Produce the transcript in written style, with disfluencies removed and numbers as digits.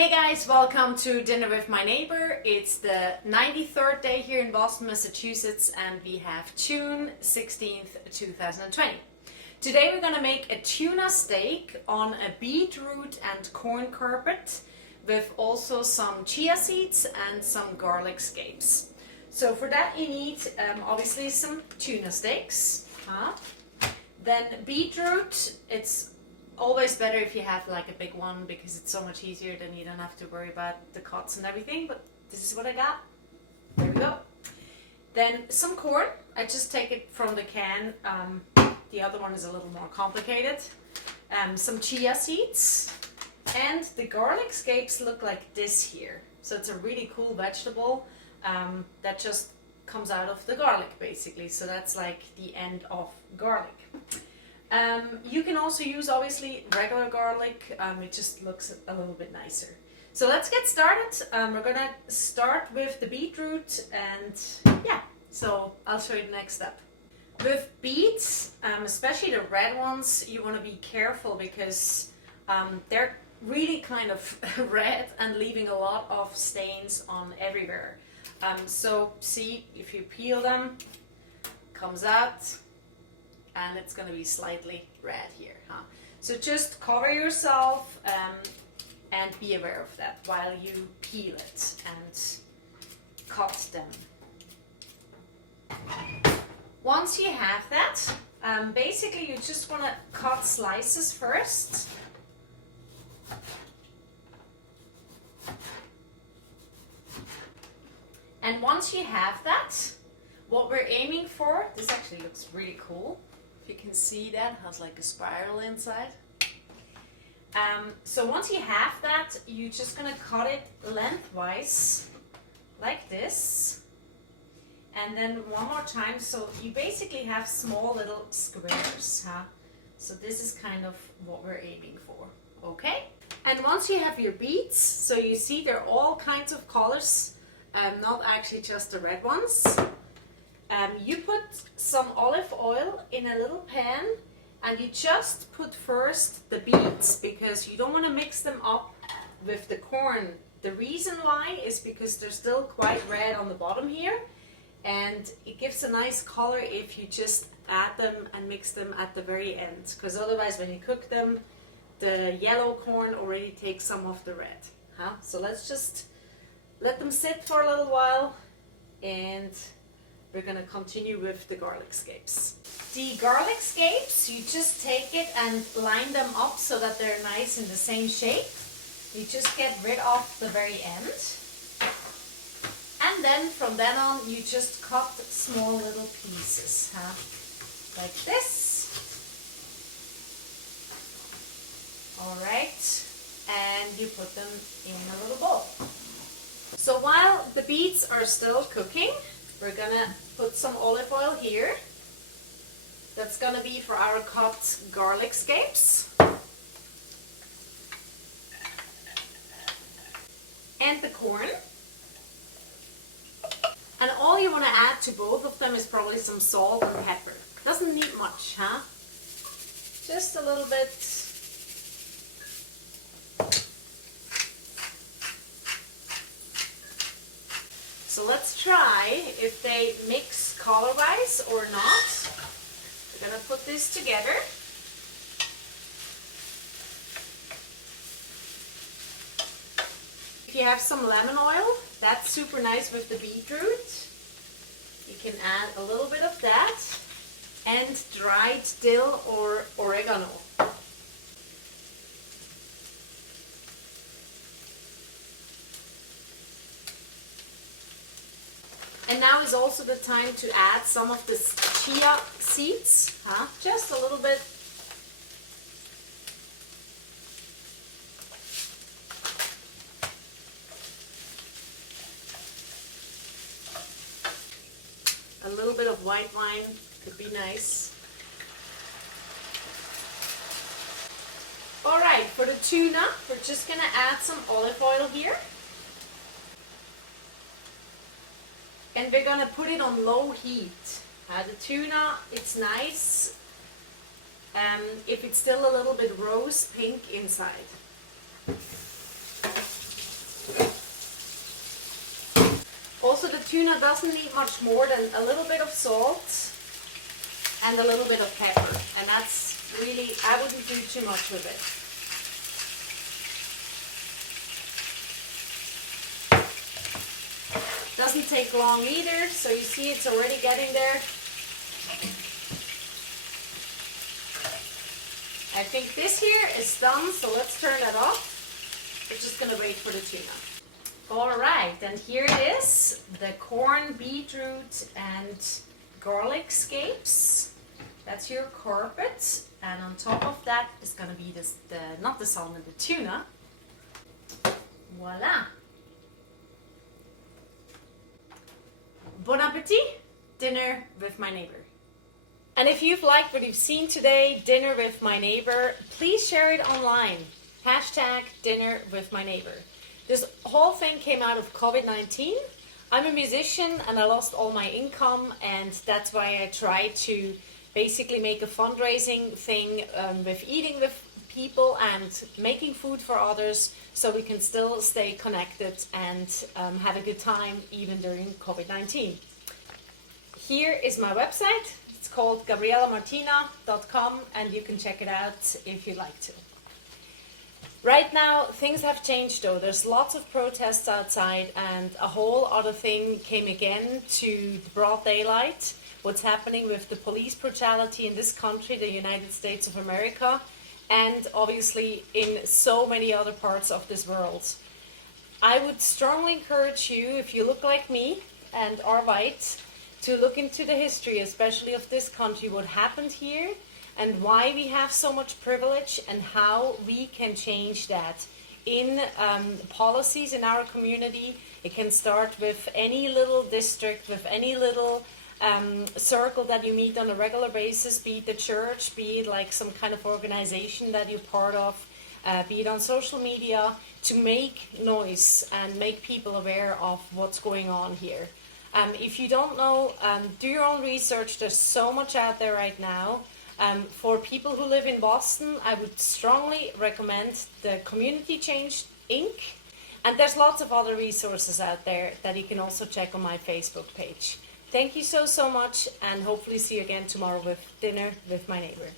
Hey guys, welcome to Dinner with My Neighbor. It's the 93rd day here in Boston, Massachusetts, and we have June 16th, 2020. Today we're going to make a tuna steak on a beetroot and corn carpet with also some chia seeds and some garlic scapes. So for that you need obviously some tuna steaks, then beetroot. It's always better if you have like a big one because it's so much easier, then you don't have to worry about the cuts and everything, but this is what I got. There we go. Then some corn. I just take it from the can. The other one is a little more complicated. Some chia seeds, and the garlic scapes look like this here. So it's a really cool vegetable that just comes out of the garlic basically. So that's like the end of garlic. You can also use obviously regular garlic, it just looks a little bit nicer. So let's get started. We're gonna start with the beetroot, and yeah, so I'll show you the next step. With beets, especially the red ones, you want to be careful because they're really kind of red and leaving a lot of stains on everywhere. So see, if you peel them, comes out, and it's going to be slightly red here, So just cover yourself and be aware of that while you peel it and cut them. Once you have that, basically you just want to cut slices first. And once you have that, what we're aiming for, this actually looks really cool. You can see that has like a spiral inside. So once you have that, you're just gonna cut it lengthwise like this, and then one more time, so you basically have small little squares, So this is kind of what we're aiming for, okay? And once you have your beets, so you see they're all kinds of colors, not actually just the red ones. You put some olive oil in a little pan, and you just put first the beets because you don't want to mix them up with the corn. The reason why is because they're still quite red on the bottom here, and it gives a nice color if you just add them and mix them at the very end, because otherwise when you cook them, the yellow corn already takes some of the red. So let's just let them sit for a little while, and we're going to continue with the garlic scapes. The garlic scapes, you just take it and line them up so that they're nice in the same shape. You just get rid of the very end. And then from then on, you just cut small little pieces, like this. Alright, and you put them in a little bowl. So while the beets are still cooking, we're gonna put some olive oil here. That's gonna be for our cut garlic scapes. And the corn. And all you wanna add to both of them is probably some salt and pepper. Doesn't need much, Just a little bit. So let's try if they mix color-wise or not. We're going to put this together. If you have some lemon oil, that's super nice with the beetroot. You can add a little bit of that, and dried dill or oregano. And now is also the time to add some of the chia seeds, just a little bit. A little bit of white wine could be nice. Alright, for the tuna, we're just going to add some olive oil here. And we're gonna put it on low heat. The tuna, it's nice if it's still a little bit rose pink inside. tuna doesn't need much more than a little bit of salt and a little bit of pepper. And that's really, I wouldn't do too much with it. Doesn't take long either, so you see it's already getting there. I think this here is done, so let's turn it off. We're just gonna wait for the tuna. Alright, and here it is, the corn, beetroot and garlic scapes. That's your carpet, and on top of that is gonna be this, not the salmon, the tuna. Voila! Bon appetit! Dinner with my neighbor. And if you've liked what you've seen today, Dinner with my neighbor, please share it online. Hashtag Dinner with my neighbor. This whole thing came out of COVID-19. I'm a musician and I lost all my income, and that's why I tried to basically make a fundraising thing with eating with people and making food for others, so we can still stay connected and have a good time even during COVID-19. Here is my website. It's called gabrielamartina.com, and you can check it out if you'd like to. Right now things have changed though. There's lots of protests outside, and a whole other thing came again to the broad daylight. What's happening with the police brutality in this country, the United States of America, and obviously in so many other parts of this world. I would strongly encourage you, if you look like me and are white, to look into the history, especially of this country, what happened here and why we have so much privilege and how we can change that in policies in our community. It can start with any little district, with any little circle that you meet on a regular basis, be it the church, be it like some kind of organization that you're part of, be it on social media, to make noise and make people aware of what's going on here. If you don't know, do your own research. There's so much out there right now. For people who live in Boston, I would strongly recommend the Community Change Inc. And there's lots of other resources out there that you can also check on my Facebook page. Thank you so much, and hopefully see you again tomorrow with Dinner with my neighbor.